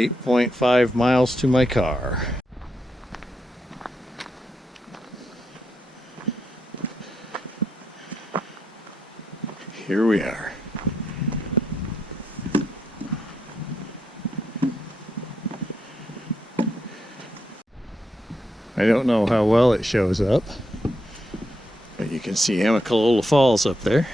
8.5 miles to my car. Here we are. I don't know how well it shows up, but you can see Amicalola Falls up there.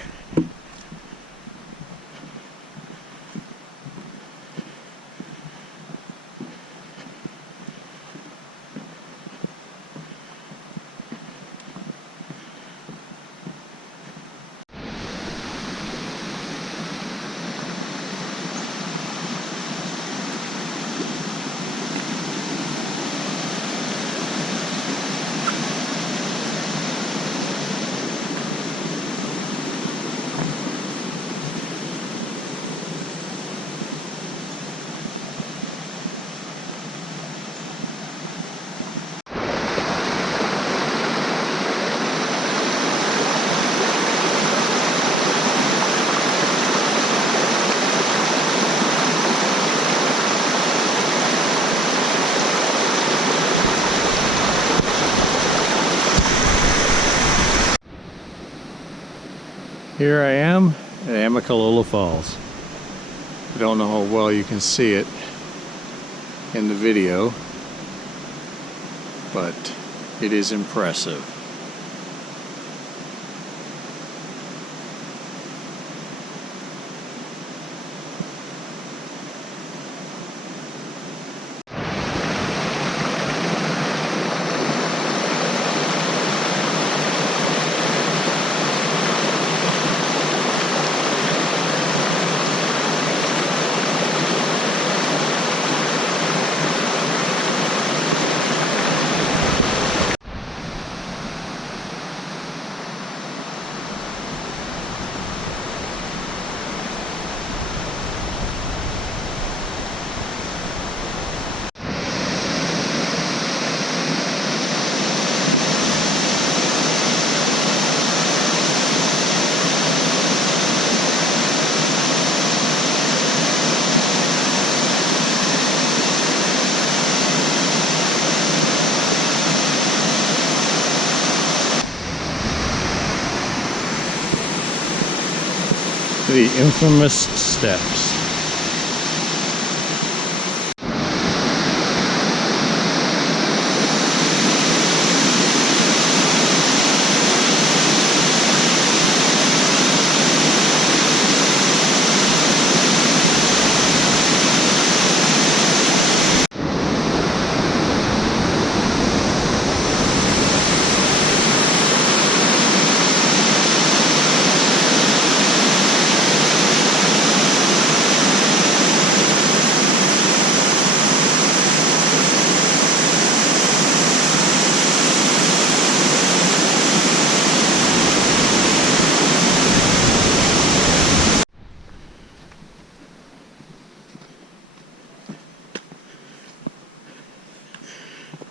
Here I am at Amicalola Falls. I don't know how well you can see it in the video, but it is impressive. The infamous steps.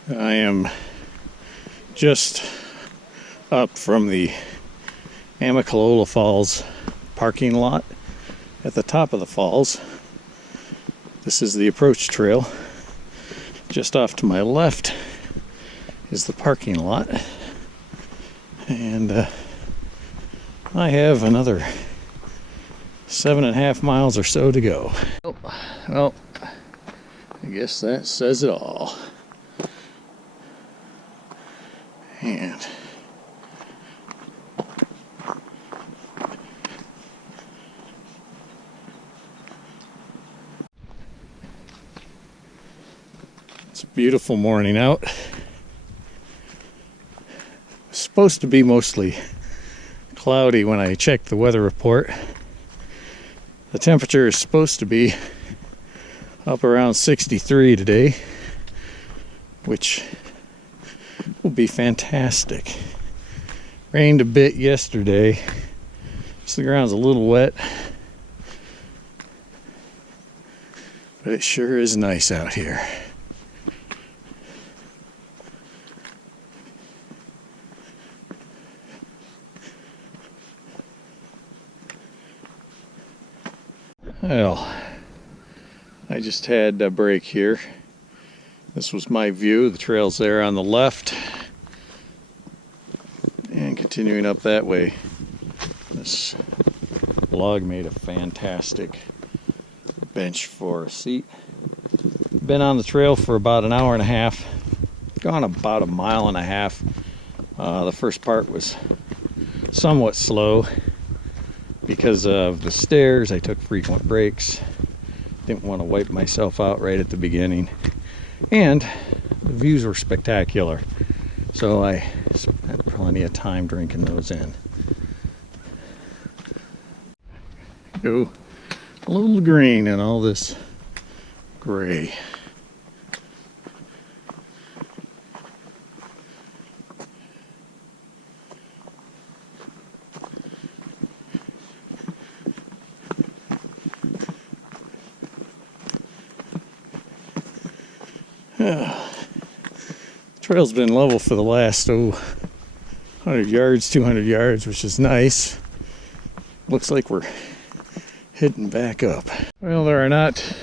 I am just up from the Amicalola Falls parking lot at the top of the falls. This is the approach trail. Just off to my left is the parking lot, and I have another 7.5 miles or so to go. Oh, well, I guess that says it all. And it's a beautiful morning out. It's supposed to be mostly cloudy when I checked the weather report. The temperature is supposed to be up around 63 today, which will be fantastic. Rained a bit yesterday, so the ground's a little wet, but it sure is nice out here. Well, I just had a break here. This was my view. The trail's there on the left. And continuing up that way. This log made a fantastic bench for a seat. Been on the trail for about an hour and a half. Gone about a mile and a half. The first part was somewhat slow because of the stairs. I took frequent breaks. Didn't want to wipe myself out right at the beginning. And the views were spectacular. So I spent plenty of time drinking those in. Go a little green in all this gray. The trail's been level for the last 100 yards, 200 yards, which is nice. Looks like we're heading back up. Well, there are not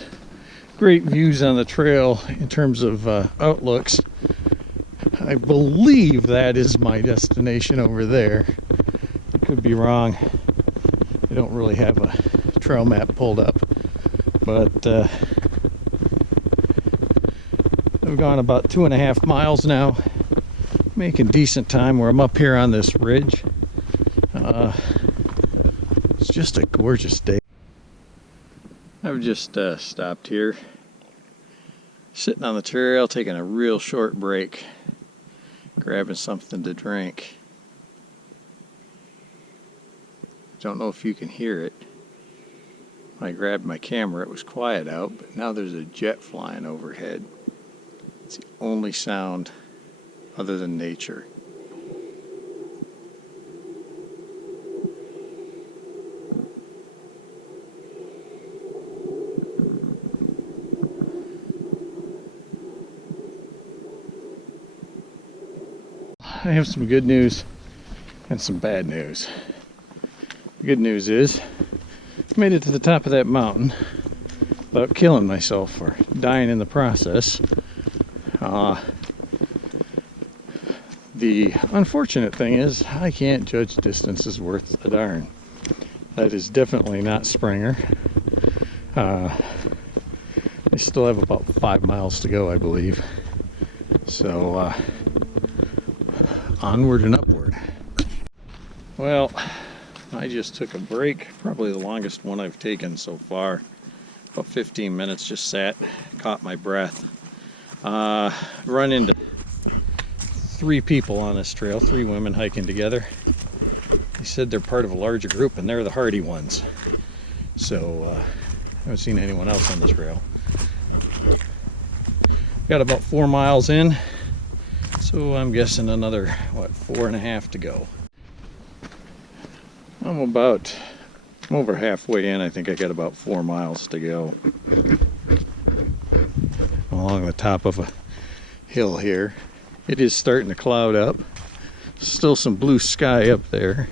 great views on the trail in terms of outlooks. I believe that is my destination over there. Could be wrong. I don't really have a trail map pulled up, but I've gone about 2.5 miles now, making decent time where I'm up here on this ridge. It's just a gorgeous day. I've just stopped here, sitting on the trail, taking a real short break, grabbing something to drink. Don't know if you can hear it. When I grabbed my camera, it was quiet out, but now there's a jet flying overhead. It's the only sound other than nature. I have some good news and some bad news. The good news is I made it to the top of that mountain without killing myself or dying in the process. The unfortunate thing is I can't judge distances worth a darn. That is definitely not Springer. I still have about 5 miles to go, I believe. So onward and upward. Well, I just took a break, probably the longest one I've taken so far. About 15 minutes, just sat, caught my breath. Run into 3 people on this trail, 3 women hiking together. They said they're part of a larger group and they're the hardy ones. So I haven't seen anyone else on the trail. Got about 4 miles in, so I'm guessing another, 4.5 to go. I'm over halfway in. I think I got about 4 miles to go. Along the top of a hill here. It is starting to cloud up. Still some blue sky up there.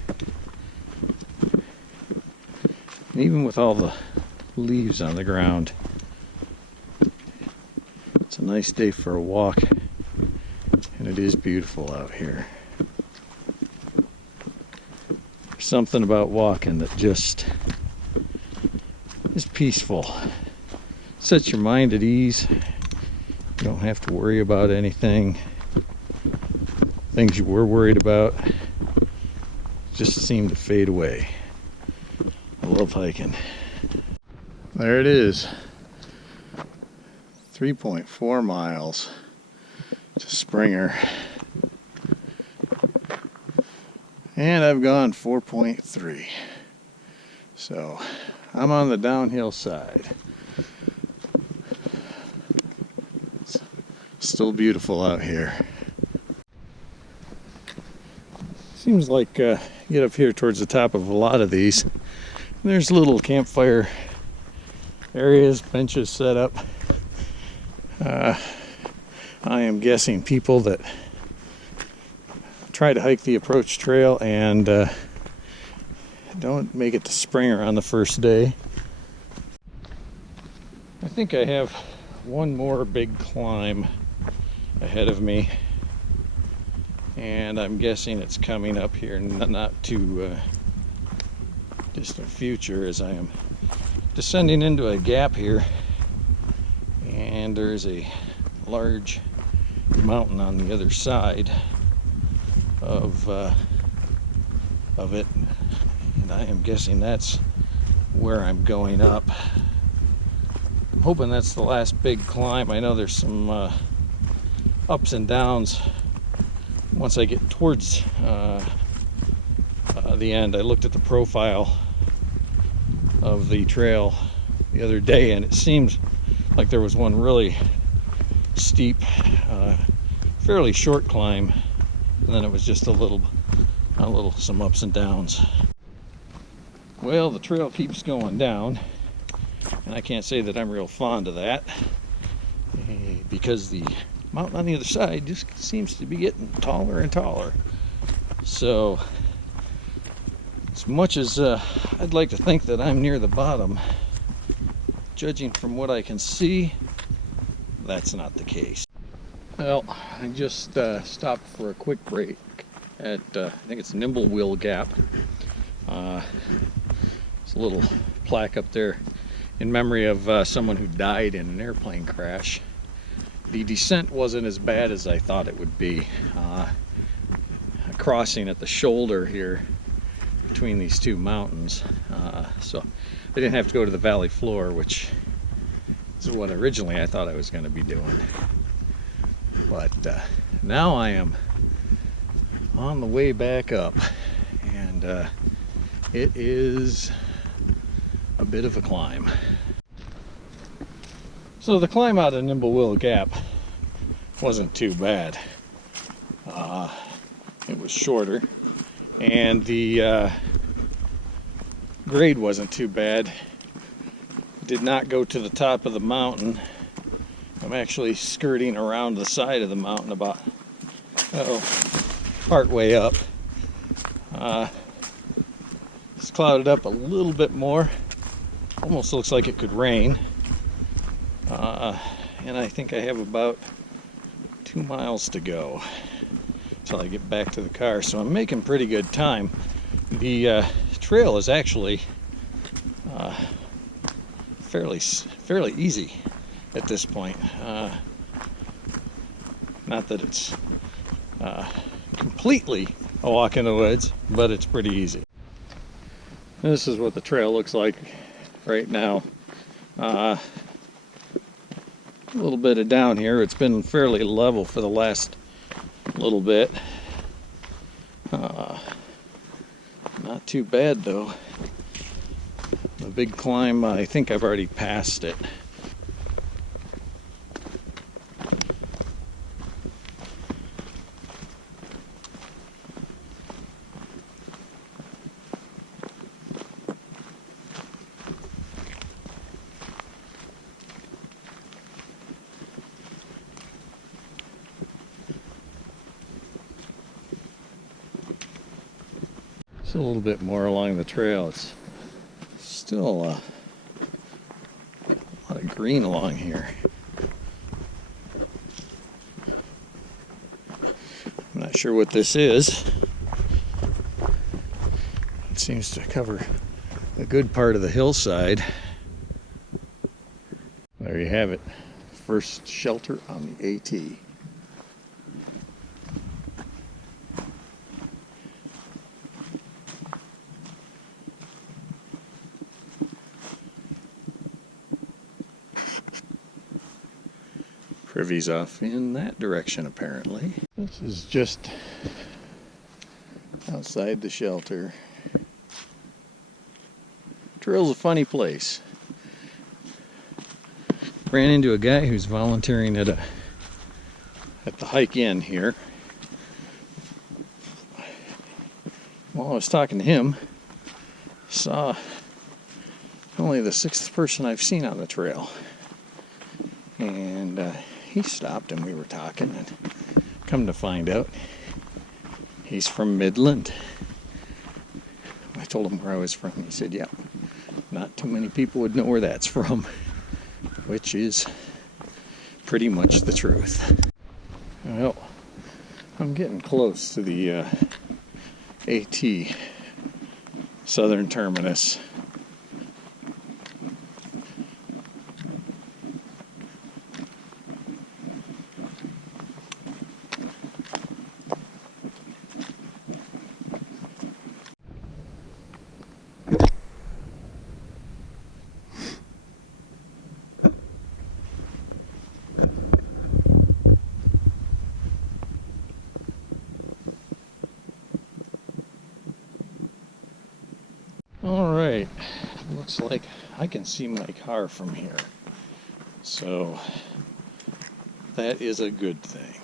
And even with all the leaves on the ground, it's a nice day for a walk. And it is beautiful out here. There's something about walking that just is peaceful. Sets your mind at ease. You don't have to worry about anything. Things you were worried about just seem to fade away. I love hiking. There it is. 3.4 miles to Springer. And I've gone 4.3. So I'm on the downhill side. It's still beautiful out here. Seems like get up here towards the top of a lot of these. There's little campfire areas, benches set up. I am guessing people that try to hike the approach trail and don't make it to Springer on the first day. I think I have one more big climb ahead of me, and I'm guessing it's coming up here in the not too distant future, as I am descending into a gap here, and there's a large mountain on the other side of it, and I am guessing that's where I'm going up. I'm hoping that's the last big climb. I know there's some ups and downs once I get towards the end. I looked at the profile of the trail the other day, and it seems like there was one really steep, fairly short climb, and then it was just some ups and downs. Well, the trail keeps going down, and I can't say that I'm real fond of that, because the mountain on the other side just seems to be getting taller and taller. So as much as I'd like to think that I'm near the bottom, judging from what I can see, that's not the case. Well, I just stopped for a quick break at I think it's Nimblewheel Gap. There's a little plaque up there in memory of someone who died in an airplane crash. The descent wasn't as bad as I thought it would be. Crossing at the shoulder here between these two mountains, so I didn't have to go to the valley floor, which is what originally I thought I was going to be doing. But now I am on the way back up, and it is a bit of a climb. So the climb out of Nimblewheel Gap wasn't too bad. It was shorter, and the grade wasn't too bad. Did not go to the top of the mountain. I'm actually skirting around the side of the mountain about part way up. It's clouded up a little bit more. Almost looks like it could rain. And I think I have about 2 miles to go till I get back to the car, so I'm making pretty good time. The trail is actually fairly easy at this point. Not that it's completely a walk in the woods, but it's pretty easy. This is what the trail looks like right now. A little bit of down here. It's been fairly level for the last little bit. Not too bad though. The big climb, I think I've already passed it. A little bit more along the trail. It's still a lot of green along here. I'm not sure what this is. It seems to cover a good part of the hillside. There you have it. First shelter on the AT. Privy's off in that direction, apparently. This is just outside the shelter. Trail's a funny place. Ran into a guy who's volunteering at the hike in here. While I was talking to him, saw only the 6th person I've seen on the trail. And he stopped and we were talking, and come to find out he's from Midland. I told him where I was from. He said, yeah, not too many people would know where that's from. which is pretty much the truth. Well, I'm getting close to the AT southern terminus. Alright, looks like I can see my car from here, so that is a good thing.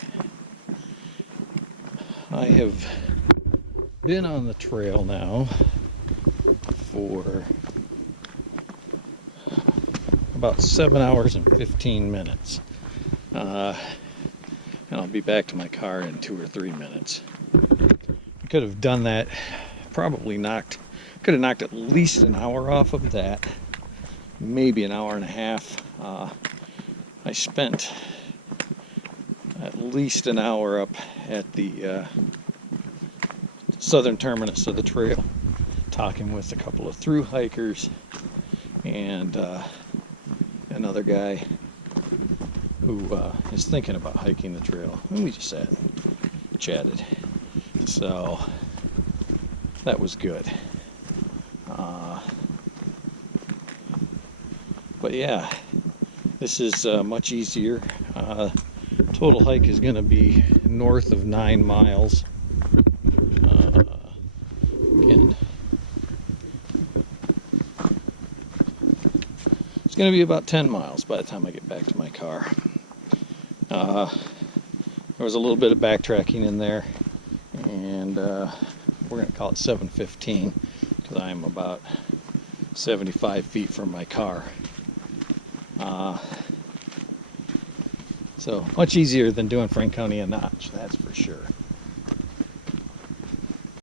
I have been on the trail now for about 7 hours and 15 minutes, and I'll be back to my car in 2 or 3 minutes. I could have done that, could have knocked at least an hour off of that, maybe an hour and a half. I spent at least an hour up at the southern terminus of the trail, talking with a couple of through hikers and another guy who is thinking about hiking the trail, and we just sat and chatted. So that was good. But yeah, this is much easier. Total hike is going to be north of 9 miles. Again, it's going to be about 10 miles by the time I get back to my car. There was a little bit of backtracking in there, and we're going to call it 7:15 because I'm about 75 feet from my car. So much easier than doing Frank County and Notch, that's for sure.